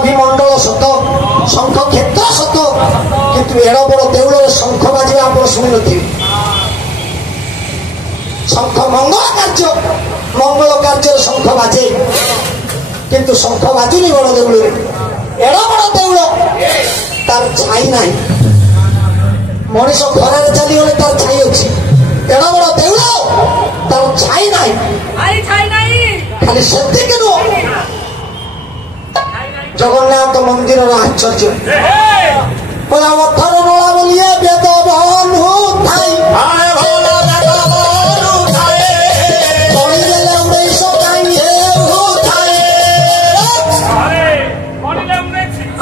नाभिमंडल सत शंख क्षेत्र सत किंतु एड़ बड़ देउल शंख बाजे आप शुणी नी शंख मंगल कार्य शंख बाजे किंतु शंख बाजुनी बड़ देउल एड़ बड़ देउल तार छाई ना मनीष खरार चलीगले तार छाई अच्छी एड़ बड़ देउल तार छाई ना खाली सेतिक नुह जगन्नाथ मंदिर आश्चर्य पथर नला बोलिए वेद बनु थाई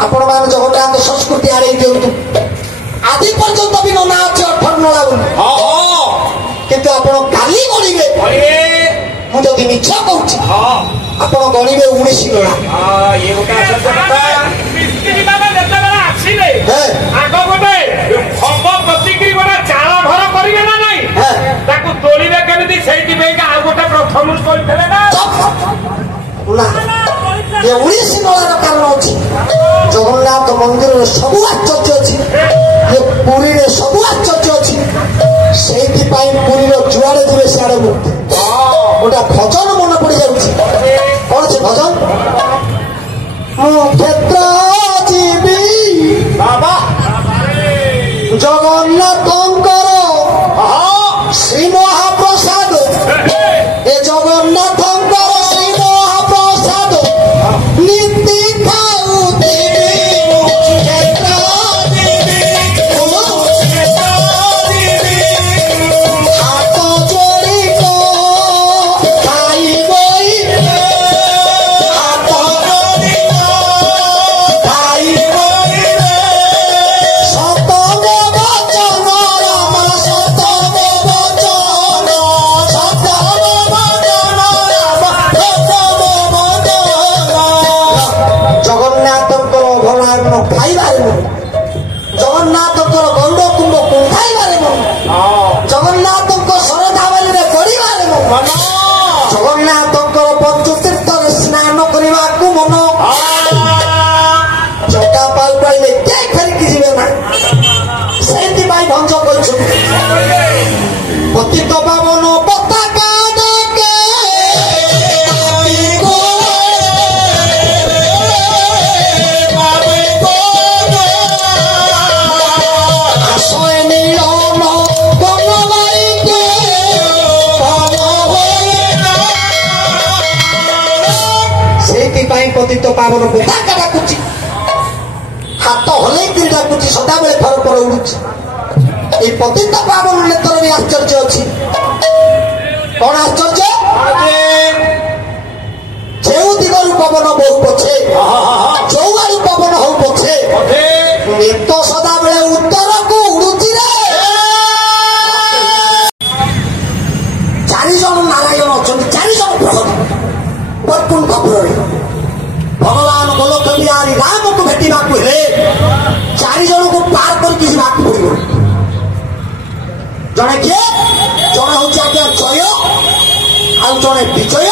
आपण मान जगन्नाथ संस्कृति आड़े दिंतु आदि पर्यंत भी ना अच्छे अठर नला बोली किंतु आपण काली गणिबे मुझे मिछ कहूँ ଆପଣ ଗଣିବେ 19 ନଳା ଆଗ ଗୋଟେ ଖମ୍ବ ପଚିକିରି ଗୋଟେ ଚାଳ ଘର କରିବେ ନା ନାଇଁ ତାକୁ ତୋଳିବେ କେମିତି ସେଇଥିପାଇଁ ଆଉ ଗୋଟେ ପ୍ରଥମ କହିଥିଲେ ନା 19 ନଳାର କାରଣ ଅଛି ଜଗନ୍ନାଥ ମନ୍ଦିରରେ ସବୁ ଆଶ୍ଚର୍ଯ୍ୟ ଅଛି ପୁରୀରେ ସବୁ ଆଶ୍ଚର୍ଯ୍ୟ ଅଛି ସେଇଥିପାଇଁ ପୁରୀର ଯୁଆଡେ ଯିବେ ସିଆଡେ ମୁକ୍ତି ଗୋଟା ଭଜନ ମନେ ପଡି ଯାଉଛି कौन से भजन क्षेत्र जीवी बाबा जगन्नाथंकर श्री महाप्रसाद ए जगन्नाथंकर श्री महाप्रसाद नीति खाऊ क्षेत्र हाथ जोड़ी जगन्नाथ गौर कुंभ कुंठाइबारे जगन्नाथ शरधावली गढ़ जगन्नाथ पंचतीर्थ स्नान करने मन जगा पाई पाइले फेरिकी जी ना से भंज कर पतित पावन पताका पतित पावन पताका डाकुची हाथ हलैक डाकुची सदाबे थर पर उड़ुची ये पतित पावन नेत्र भी आश्चर्य अच्छी कौन आश्चर्य जो दिगरु पवन बहु पछे जो आड़ू पवन हो पछे नेत सदाबे उत्तर को उड़ुची रे 4 जन नारायण अच्छा 4 जन प्रहरी वैकुंठ पुरी भगवान गोलोक बिहारी राम को भेटा 4 जन को पार करके पड़ो जड़े किए जड़े हूँ आज्ञा जय आउ जड़े विजय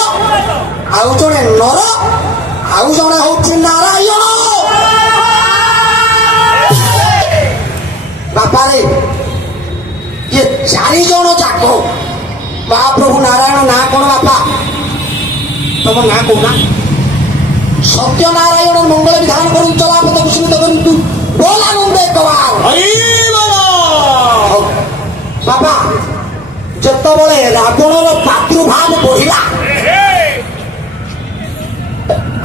आउ जड़े नर आउ जड़े हूँ नारायण बापा रे ये 4 जन जाक महाप्रभु नारायण ना कौन बापा तुम ना कहना सत्यनारायण मंगल विधान करूँ चलापथ कुसुमित करूँ बोलानंद एक बाबा जिते रावणर प्रादुर्भाव बढ़ा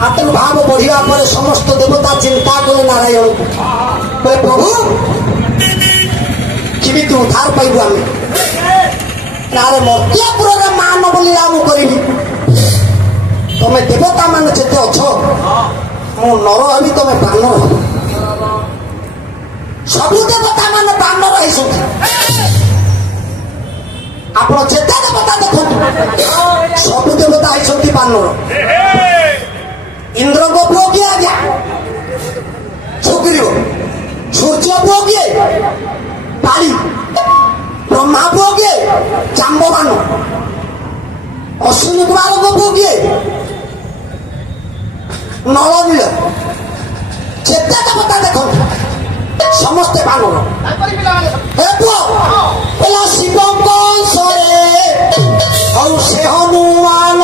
आत्मभाव बढ़िया पर समस्त देवता चिंता कले नारायण को प्रभु किमी उद्धार पाइबू आम ना मर्त्यापुर मान बोली आम करी तुम्हें देवता मान जिते अछ मु नर हबी तुम्हें बानर हब सबु देवता मान बानर आप जेते देवता देखु सबु देवता आई बानर इंद्र को पुओ किए आज्ञा छुगिर सूर्य पुओ किए पाली ब्रह्मा पुओ किए जाम्बवान अश्विनी कुमार को पुओ किए नलनील ଯେତେ ଦେବତା ଦେଖନ୍ତୁ ସମସ୍ତେ ବାନର। ଏ ପୁଅ ହେଲା ଶିବଙ୍କ ଅଂଶରେ ଆଉ ସେ ହନୁମାନ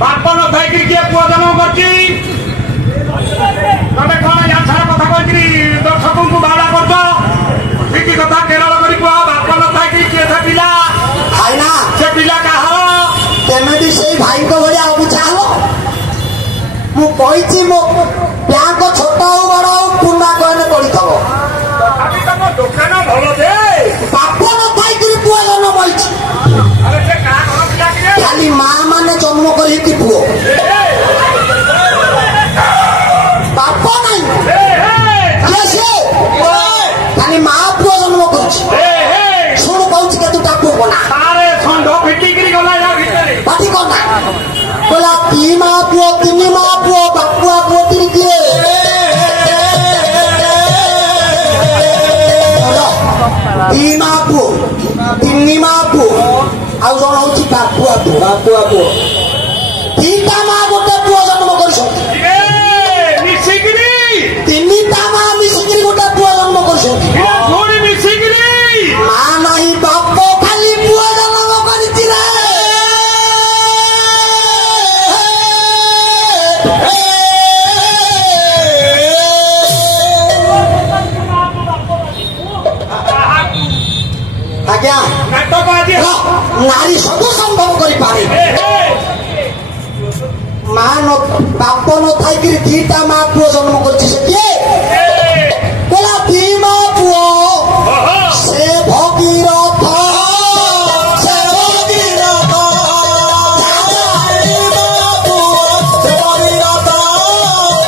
ବାପ ନଥାଇକିରି କିଏ ପୁଅ ଜନ୍ମ କରିଛି? ତମେ କଣ ୟାଛାର କଥା କହିକିରି ଦର୍ଶକଙ୍କୁ ବାଉଳା କରୁଛ? ଠିକ କଥା କେରଳ କରି କୁହ। ବାପ ନଥାଇକିରି କିଏ ସେ ପିଲା? ଭାଇନା ସେ ପିଲା କାହାର? ତେମେ ବି ସେଇ ଭାଇଙ୍କ ଭଳିଆ ଅବୁଝା ହବ। ମୁଁ କହିଛି ମୋ ବ୍ୟାଙ୍କ ଛୋଟ ହଉ ବଡ ହଉ ପୁରୁଣା କଏନ ପଡିଥିବ। ତଥାପି ତମ ଦୋକାନ ଭଲ ଯେ ବାପ ନଥାଇକିରି ପୁଅ ଜନ୍ମ ହେଇଛି। ଆରେ ସେ କାହା ଘର ପିଲା କିଏ? ଖାଲି ମା ମାନେ ଜନ୍ମ କରିକି ପୁଅ, ବାପ ନାହିଁ। କିଏ ସିଏ? ଖାଲି ମା ପୁଅ ଜନ୍ମ କରୁଛି। ଶୁଣୁ କହୁଛି କେତୁଟା ପୁଅ ବନା ଆରେ ଷଣ୍ଢ ଫିଟିକିରି ଗଲା ୟା ଭିତରେ। ପାଟି କନା କହିଲା ଦି ମା ପୁଅ ତିନି ମା ପୁଅ ବାପୁଆ ପୁଅ ତିନି କିଏ? ଦି ମା ପୁଅ ତିନି ମା ପୁଅ ଆଉ ଜଣ ହଉଛି ବାପୁଆ ପୁଅ। ବାପୁଆ ପୁଅ ଦିଟା ମା ଗୋଟେ ପୁଅ ଜନ୍ମ କରିଛନ୍ତି। ମିଶିକିରି ତିନିଟା ମା ମିଶିକିରି ଗୋଟେ ପୁଅ ଜନ୍ମ କରିଛନ୍ତି। ପୁଣି ମିଶିକିରି ମା ନାହିଁ ବାପ ଖାଲି ପୁଅ ଜନ୍ମ କରିଛି ରେ। ଆଜ୍ଞା ନାଟକ ଆଜି ନାରୀ ସବୁ ସମ୍ଭବ କରିପାରେ। ମା ବାପ ନଥାଇକିରି ଦିଟା ମା ପୁଅ ଜନ୍ମ କରିଛି। ସେ କିଏ? କହିଲା ଦି ମା ପୁଅ ସେ ଭଗୀରଥ। ସେ ଭଗୀରଥ ସେ ଭଗୀରଥ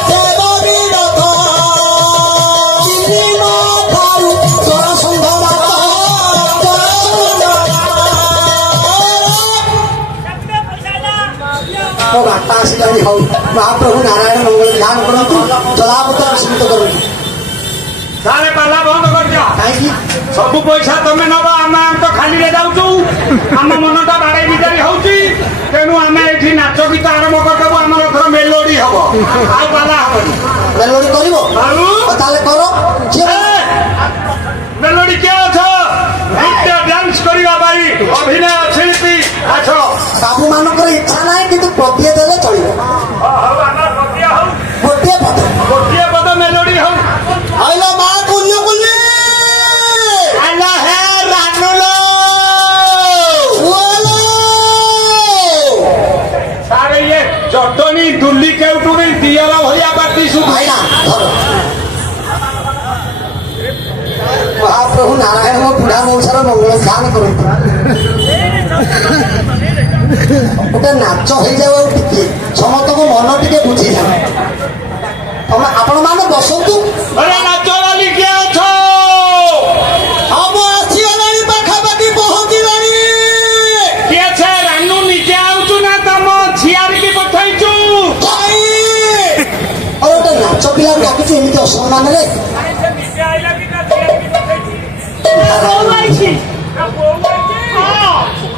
ସେ ଭଗୀରଥ ତିନି ମା ଠାରୁ ଜରାସନ୍ଧ ବାର୍ତ୍ତା ଆସିଲାଣି। ହଉ ମହାପ୍ରଭୁ ନାରାୟଣ ମଙ୍ଗଳ ଧ୍ୟାନ କରନ୍ତୁ, ଜଳାବତର ସ୍ମୃତ କରନ୍ତୁ। ସାରେ ପାଲା ବନ୍ଦ କରିଦିଅ। କାହିଁକି? ସବୁ ପଇସା ତମେ ନବ, ଆମେ ତ ଖାଲିରେ ଯାଉଛୁ। ଆମ ମନଟା ବାଡେଇ ବିଦାରି ହଉଛି। ତେଣୁ ଆମେ ଏଠି ନାଚ ଗୀତ ଆରମ୍ଭ କରିଦେବୁ। ଆମର ଏଥର ମେଲୋଡି ହବ, ଆଉ ପାଲା ହବନି। ମେଲୋଡି କରିବ? ତାହେଲେ କର। ମେଲୋଡି କିଏ ଅଛ? ନୃତ୍ୟ ଡ୍ୟାନ୍ସ କରିବା ପାଇଁ ଅଭିନୟ ଶିଳ୍ପୀ ଆଛ। ବାବୁ ମାନଙ୍କର ଇଚ୍ଛା ନାହିଁ କିନ୍ତୁ ଗୋଟିଏ ଦେଲେ ଚଳିବ। ହଉ ଆମର ଗୋଟିଏ ହଉ, ଗୋଟିଏ ପଦ ଗୋଟିଏ ପଦ ମେଲୋଡି ହଉ। ଆଇଲା ମା କୁଲ୍ୟ କୁଲ୍ଲି ଆଇଲା ହେ ରାନୁଲ। ସାରେ ଇଏ ଜଟଣୀ ଦୁଲି କେଉଠୁ ଦିଅର ଭଳିଆ ପାଟି ଶୁଭୁ। ଭାଇନା ଧର। ମହାପ୍ରଭୁ ନାରାୟଣ ମୋ ବୁଢା ମଉସାର ମଙ୍ଗଳ ଧ୍ୟାନ କରନ୍ତୁ। ଗୋଟେ ନାଚ ହେଇଯାଉ ଆଉ ଟିକେ ସମସ୍ତଙ୍କ ମନ ଟିକେ ବୁଝିଯାଉ। ଆପଣ ମାନେ ବସନ୍ତୁ। ନାଚ ବାଲି କିଏ ଅଛ? ଆମ ଆସିଗଲାଣି, ପାଖାପାଖି ପହଞ୍ଚିଲାଣି। କିଏ ସେ ରାନୁ ନିଜେ ଆଉଛୁ ନା ତମ ଝିଆରିକି ପଠେଇଛୁ? ଆଉ ଗୋଟେ ନାଚ ପିଲାକୁ ଡାକୁଛୁ ଏମିତି ଅସମ୍ମାନରେ।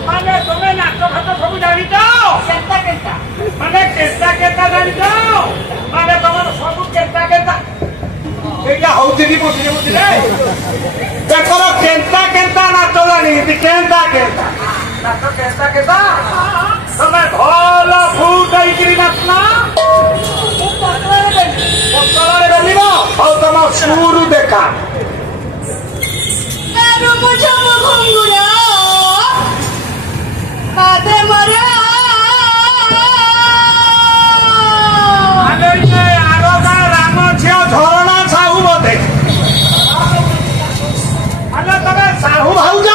ମାନେ ତମେ ନାଚ ଫାଚ ସବୁ ଜାଣିଛ? ମାନେ କେନ୍ତା କେନ୍ତା ଜାଣିଛ? ମାନେ ତମର ସବୁ କେନ୍ତା କେନ୍ତା ଏଇଟା ହଉଛି କି ବୁଝିଲେ ବୁଝିଲେ? ତାଙ୍କର କେନ୍ତା କେନ୍ତା ନାଚ ଜାଣିଛି। କେନ୍ତା କେନ୍ତା ନାଚ କେନ୍ତା କେନ୍ତା ତମେ ଭଲ ଫୁଟ ହେଇକିରି ନାଚ ପତଳାରେ ବେଲିବ। ଆଉ ତମ ସୁରୁ ଦେଖା। ରାମ ଝିଅ ଝରଣା ସାହୁ ବୋଧେ। ମାନେ ତମେ ସାହୁ ଭାଉଜ?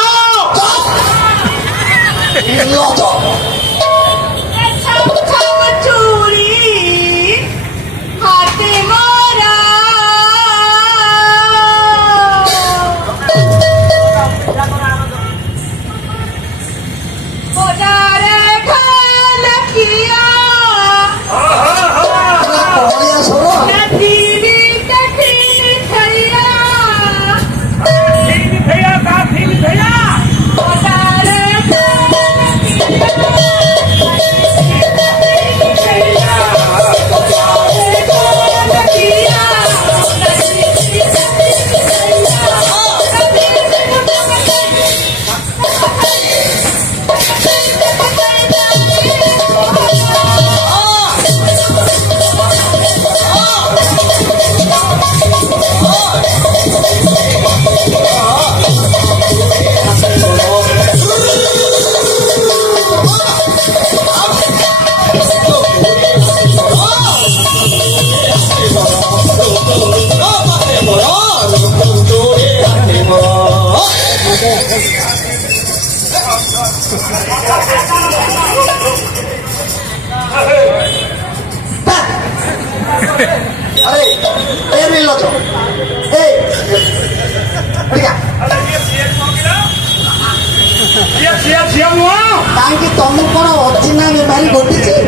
चूड़ी हाथे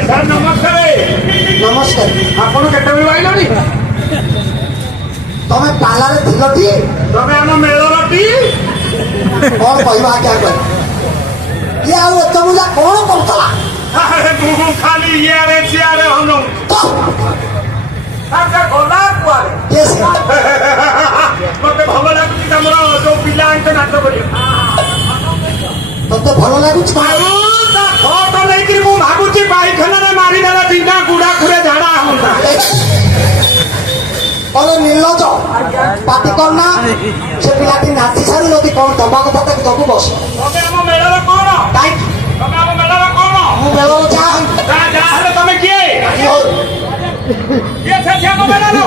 ସାର୍ ନମସ୍କାର। ନମସ୍କାର। ଆପଣ କେତେବେଳେ ଆଇଲଣି? ତମେ ପାଲାରେ ଥିଲଟି? ତମେ ଆମ ମେଳରଟି? କଣ କହିବା ଆଜ୍ଞା କହ ଇଏ ଆଉ ଏତେ ବୁଝା କଣ କରୁଥିଲା? ମୁଁ ଖାଲି ଇଆରେ ସିଆରେ ହନୁ ଗଲା କୁଆଡେ? କିଏ ସେ? ମତେ ଭଲ ଲାଗୁଛି ତମର ଯୋଉ ପିଲା ଆଣିଛ ନାଚ କରିବା। ତତେ ଭଲ ଲାଗୁଛି? ଫଟୋ ନେଇକିରି ମୁଁ ଭାବୁଛି ପାଇଖାନାରେ ମାରିଦେଲା ଦିନା ଗୁଡା ଖୁରେ ଝାଡା ହୁଅନ୍ତା। ଅରେ ନିର୍ଲଜ ପାଟି କରନା। ସେ ପିଲାଟି ନାଚି ସାରୁ ଯଦି କଣ ଦବା କଥା ତାକୁ ଦବୁ ବସ। ତମେ ଆମ ମେଳର କଣ? କାହିଁକି? ତମେ ଆମ ମେଳର କଣ? ମୁଁ ମେଳର ଯାହା ଯାହା ହେଲେ ତମେ କିଏ? କିଏ କିଏ ସେ ଆମ ମେଳର?